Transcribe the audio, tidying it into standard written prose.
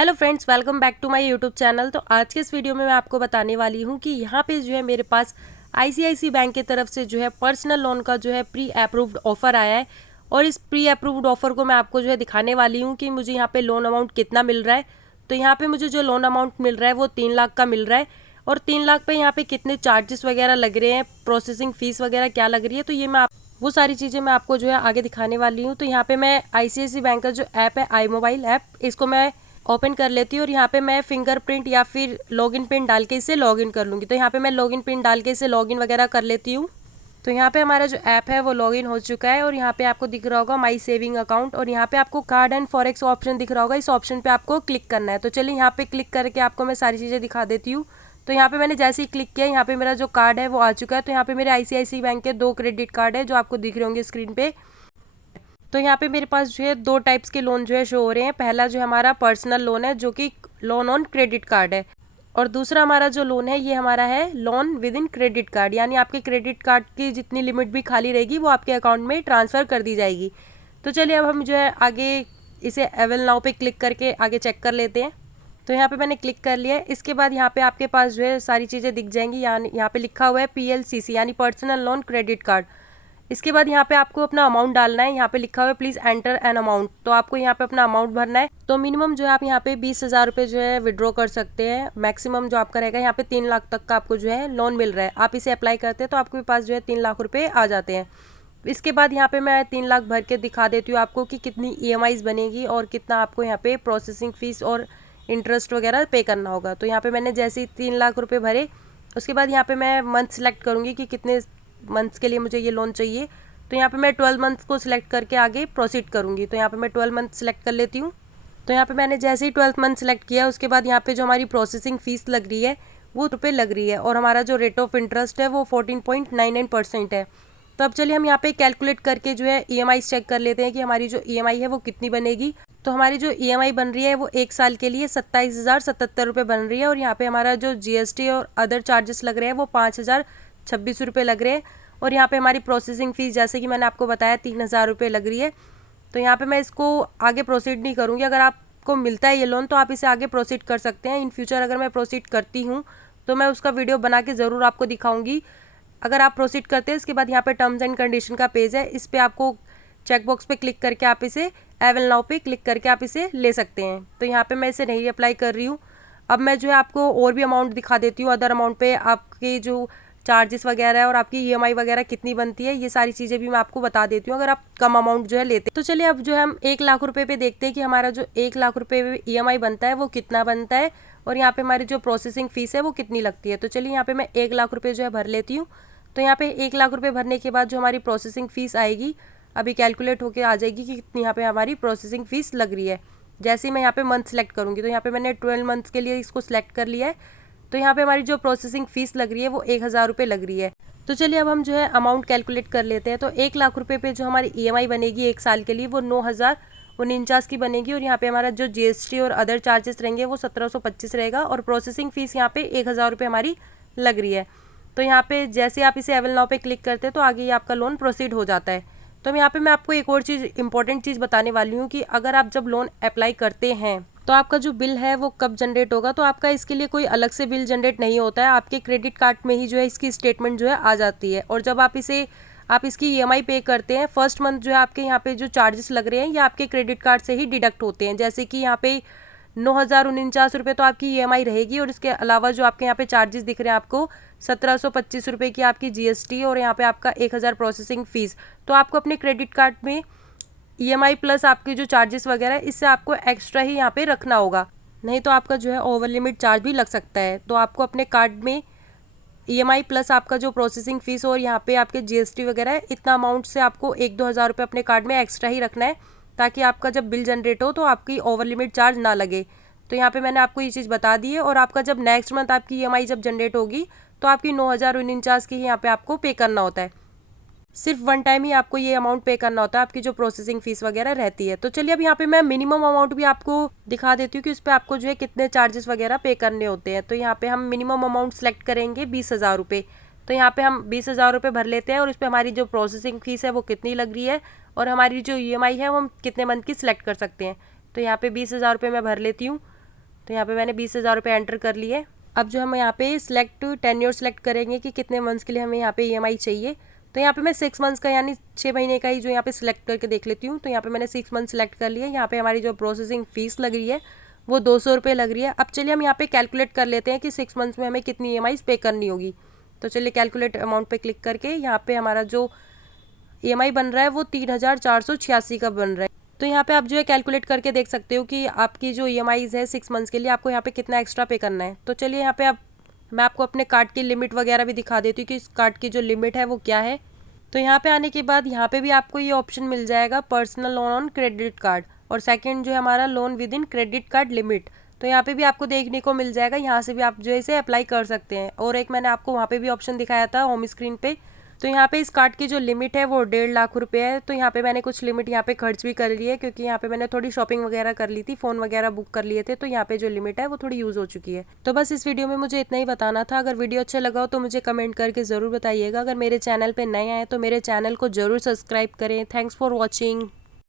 Hello friends, welcome back to my YouTube channel. तो आज के इस वीडियो में मैं आपको बताने वाली हूँ कि यहाँ पे जो है मेरे पास आईसीआईसी बैंक की तरफ से जो है पर्सनल लोन का जो है प्री अप्रूव्ड ऑफर आया है। और इस प्री अप्रूव्ड ऑफर को मैं आपको जो है दिखाने वाली हूँ कि मुझे यहाँ पे लोन अमाउंट कितना मिल रहा है। तो यहाँ पे मुझे जो लोन अमाउंट मिल रहा है वो 3 लाख का मिल रहा है। और 3 लाख पे यहाँ पे कितने चार्जेस वगैरह लग रहे हैं, प्रोसेसिंग फीस वगैरह क्या लग रही है, तो ये वो सारी चीज़ें मैं आपको जो है आगे दिखाने वाली हूँ। तो यहाँ पे मैं आईसीआईसी बैंक का जो ऐप है, आई मोबाइल ऐप, इसको मैं ओपन कर लेती हूँ और यहाँ पे मैं फिंगरप्रिंट या फिर लॉगिन पिन डाल के इसे लॉगिन कर लूँगी। तो यहाँ पे मैं लॉगिन पिन डाल के इसे लॉगिन वगैरह कर लेती हूँ। तो यहाँ पे हमारा जो ऐप है वो लॉगिन हो चुका है और यहाँ पे आपको दिख रहा होगा माई सेविंग अकाउंट और यहाँ पे आपको कार्ड एंड फॉरेक्स ऑप्शन दिख रहा होगा। इस ऑप्शन पे आपको क्लिक करना है। तो चलिए यहाँ पे क्लिक करके आपको मैं सारी चीज़ें दिखा देती हूँ। तो यहाँ पे मैंने जैसे ही क्लिक किया, यहाँ पे मेरा जो कार्ड है वो आ चुका है। तो यहाँ पे मेरे आईसीआईसी बैंक के 2 क्रेडिट कार्ड है जो आपको दिख रहे होंगे स्क्रीन पे। तो यहाँ पे मेरे पास जो है 2 टाइप्स के लोन जो है शो हो रहे हैं। पहला जो हमारा पर्सनल लोन है जो कि लोन ऑन क्रेडिट कार्ड है, और दूसरा हमारा जो लोन है ये हमारा है loan with in credit card, यानी आपके क्रेडिट कार्ड की जितनी लिमिट भी खाली रहेगी वो आपके अकाउंट में ट्रांसफ़र कर दी जाएगी। तो चलिए अब हम जो है आगे इसे अवेल नाउ पे क्लिक करके आगे चेक कर लेते हैं। तो यहाँ पे मैंने क्लिक कर लिया है। इसके बाद यहाँ पे आपके पास जो है सारी चीज़ें दिख जाएंगी। यहाँ पे लिखा हुआ है PLCC यानी पर्सनल लोन क्रेडिट कार्ड। इसके बाद यहाँ पे आपको अपना अमाउंट डालना है। यहाँ पे लिखा हुआ है प्लीज़ एंटर एन अमाउंट, तो आपको यहाँ पे अपना अमाउंट भरना है। तो मिनिमम जो है आप यहाँ पे 20,000 रुपये जो है विड्रॉ कर सकते हैं। मैक्सिमम जो आपका रहेगा यहाँ पे 3 लाख तक का आपको जो है लोन मिल रहा है। आप इसे अप्लाई करते हैं तो आपके पास जो है 3 लाख रुपये आ जाते हैं। इसके बाद यहाँ पे मैं 3 लाख भर के दिखा देती हूँ आपको कि कितनी EMIs बनेगी और कितना आपको यहाँ पे प्रोसेसिंग फ़ीस और इंटरेस्ट वगैरह पे करना होगा। तो यहाँ पे मैंने जैसे ही 3 लाख रुपए भरे, उसके बाद यहाँ पे मैं मंथ सेलेक्ट करूँगी कि कितने मंथ्स के लिए मुझे ये लोन चाहिए। तो यहाँ पे मैं 12 मंथ्स को सिलेक्ट करके आगे प्रोसीड करूँगी। तो यहाँ पे मैं 12 मंथ सेलेक्ट कर लेती हूँ। तो यहाँ पे मैंने जैसे ही 12 मंथ सेलेक्ट किया, उसके बाद यहाँ पे जो हमारी प्रोसेसिंग फ़ीस लग रही है वो रुपये लग रही है और हमारा जो रेट ऑफ इंटरेस्ट है वो 14.99% है। तो अब चलिए हम यहाँ पे कैलकुलेट करके जो है EMI चेक कर लेते हैं कि हमारी जो EMI है वो कितनी बनेगी। तो हमारी जो EMI बन रही है वो 1 साल के लिए 27,077 रुपये बन रही है और यहाँ पे हमारा जो GST और अदर चार्जेस लग रहे हैं वो 5,026 रुपये लग रहे हैं। और यहाँ पे हमारी प्रोसेसिंग फ़ीस जैसे कि मैंने आपको बताया 3,000 रुपये लग रही है। तो यहाँ पे मैं इसको आगे प्रोसीड नहीं करूँगी। अगर आपको मिलता है ये लोन तो आप इसे आगे प्रोसीड कर सकते हैं। इन फ्यूचर अगर मैं प्रोसीड करती हूँ तो मैं उसका वीडियो बना के ज़रूर आपको दिखाऊँगी। अगर आप प्रोसीड करते हैं, इसके बाद यहाँ पे टर्म्स एंड कंडीशन का पेज है, इस पर आपको चेकबॉक्स पे क्लिक करके आप इसे अवेल नाउ पे क्लिक करके आप इसे ले सकते हैं। तो यहाँ पे मैं इसे नहीं अप्लाई कर रही हूँ। अब मैं जो है आपको और भी अमाउंट दिखा देती हूँ। अदर अमाउंट पे आपके जो चार्जेस वगैरह है और आपकी EMI वगैरह कितनी बनती है, ये सारी चीज़ें भी मैं आपको बता देती हूँ अगर आप कम अमाउंट जो है लेते हैं। तो चलिए अब जो है हम 1 लाख रुपये पे देखते हैं कि हमारा जो 1 लाख रुपये EMI बनता है वो कितना बनता है और यहाँ पे हमारी जो प्रोसेसिंग फ़ीस है वो कितनी लगती है। तो चलिए यहाँ पे मैं 1 लाख रुपये जो है भर लेती हूँ। तो यहाँ पे 1 लाख रुपये भरने के बाद जो हमारी प्रोसेसिंग फ़ीस आएगी अभी कैलकुलेट होके आ जाएगी कि कितनी यहाँ पे हमारी प्रोसेसिंग फ़ीस लग रही है। जैसे ही मैं यहाँ पे मंथ सेलेक्ट करूँगी, तो यहाँ पे मैंने 12 मंथ्स के लिए इसको सिलेक्ट कर लिया है। तो यहाँ पे हमारी जो प्रोसेसिंग फ़ीस लग रही है वो 1,000 रुपये लग रही है। तो चलिए अब हम जो है अमाउंट कैलकुलेट कर लेते हैं। तो 1 लाख रुपये पे जो हमारी EMI बनेगी 1 साल के लिए वो 9,049 की बनेगी और यहाँ पे हमारा जो GST और अदर चार्जेस रहेंगे वो 1,725 रहेगा और प्रोसेसिंग फ़ीस यहाँ पे 1,000 रुपये हमारी लग रही है। तो यहाँ पे जैसे आप इसे अवेल नाउ पे क्लिक करते हैं तो आगे ये आपका लोन प्रोसीड हो जाता है। तो यहाँ पे मैं आपको एक और चीज़ इंपॉर्टेंट चीज़ बताने वाली हूँ कि अगर आप जब लोन अप्लाई करते हैं तो आपका जो बिल है वो कब जनरेट होगा। तो आपका इसके लिए कोई अलग से बिल जनरेट नहीं होता है, आपके क्रेडिट कार्ड में ही जो है इसकी स्टेटमेंट जो है आ जाती है। और जब आप इसकी EMI पे करते हैं, फर्स्ट मंथ जो है आपके यहाँ पे जो चार्जेस लग रहे हैं ये आपके क्रेडिट कार्ड से ही डिडक्ट होते हैं। जैसे कि यहाँ पे 9,049 रुपये तो आपकी EMI रहेगी और इसके अलावा जो आपके यहाँ पे चार्जेस दिख रहे हैं आपको 1,725 रुपये की आपकी GST और यहाँ पे आपका 1,000 प्रोसेसिंग फ़ीस। तो आपको अपने क्रेडिट कार्ड में EMI प्लस आपके जो चार्जेस वगैरह है इससे आपको एक्स्ट्रा ही यहाँ पे रखना होगा, नहीं तो आपका जो है ओवर लिमिट चार्ज भी लग सकता है। तो आपको अपने कार्ड में EMI प्लस आपका जो प्रोसेसिंग फ़ीस और यहाँ पे आपके GST वगैरह है, इतना अमाउंट से आपको 1-2 हज़ार रुपये अपने कार्ड में एक्स्ट्रा ही रखना है ताकि आपका जब बिल जनरेट हो तो आपकी ओवर लिमिट चार्ज ना लगे। तो यहाँ पे मैंने आपको ये चीज़ बता दी है। और आपका जब नेक्स्ट मंथ आपकी EMI जब जनरेट होगी तो आपकी 9,049 की ही यहाँ पे आपको पे करना होता है। सिर्फ 1 टाइम ही आपको ये अमाउंट पे करना होता है, आपकी जो प्रोसेसिंग फ़ीस वगैरह रहती है। तो चलिए अब यहाँ पे मैं मिनिमम अमाउंट भी आपको दिखा देती हूँ कि उस पर आपको जो है कितने चार्जेस वगैरह पे करने होते हैं। तो यहाँ पे हम मिनिमम अमाउंट सेलेक्ट करेंगे 20,000 रुपये। तो यहाँ पे हम 20,000 रुपये भर लेते हैं और इस पर हमारी जो प्रोसेसिंग फ़ीस है वो कितनी लग रही है और हमारी जो EMI है वो हम कितने मंथ की सिलेक्ट कर सकते हैं। तो यहाँ पे 20,000 रुपये मैं भर लेती हूँ। तो यहाँ पे मैंने 20,000 रुपये एंटर कर लिए। अब जो हम यहाँ पे सिलेक्ट टेन्योर सेलेक्ट करेंगे कि कितने मंथ्स के लिए हमें यहाँ पे EMI चाहिए। तो यहाँ पे मैं 6 मंथ्स का यानी 6 महीने का ही जो यहाँ पे सिलेक्ट करके देख लेती हूँ। तो यहाँ पे मैंने 6 मंथ सेलेक्ट कर लिया। यहाँ पे हमारी जो प्रोसेसिंग फीस लग रही है वो 200 रुपये लग रही है। अब चलिए हम यहाँ पे कैलकुलेट कर लेते हैं कि 6 मंथ्स में हमें कितनी EMI पे करनी होगी। तो चलिए कैलकुलेट अमाउंट पे क्लिक करके यहाँ पे हमारा जो EMI बन रहा है वो 3,486 का बन रहा है। तो यहाँ पे आप जो है कैलकुलेट करके देख सकते हो कि आपकी जो EMIs है 6 मंथ्स के लिए आपको यहाँ पे कितना एक्स्ट्रा पे करना है। तो चलिए यहाँ पे अब मैं आपको अपने कार्ड की लिमिट वगैरह भी दिखा देती हूँ कि इस कार्ड की जो लिमिट है वो क्या है। तो यहाँ पे आने के बाद यहाँ पे भी आपको ये ऑप्शन मिल जाएगा personal loan on credit card, और सेकंड जो है हमारा loan with in credit card limit. तो यहाँ पे भी आपको देखने को मिल जाएगा, यहाँ से भी आप जो है इसे अप्लाई कर सकते हैं। और एक मैंने आपको वहाँ पे भी ऑप्शन दिखाया था होम स्क्रीन पे। तो यहाँ पे इस कार्ड की जो लिमिट है वो 1.5 लाख रुपए है। तो यहाँ पे मैंने कुछ लिमिट यहाँ पे खर्च भी कर ली है, क्योंकि यहाँ पे मैंने थोड़ी शॉपिंग वगैरह कर ली थी, फ़ोन वगैरह बुक कर लिए थे। तो यहाँ पे जो लिमिट है वो थोड़ी यूज़ हो चुकी है। तो बस इस वीडियो में मुझे इतना ही बताना था। अगर वीडियो अच्छा लगा हो तो मुझे कमेंट करके ज़रूर बताइएगा। अगर मेरे चैनल पर नए आए तो मेरे चैनल को ज़रूर सब्सक्राइब करें। Thanks for watching.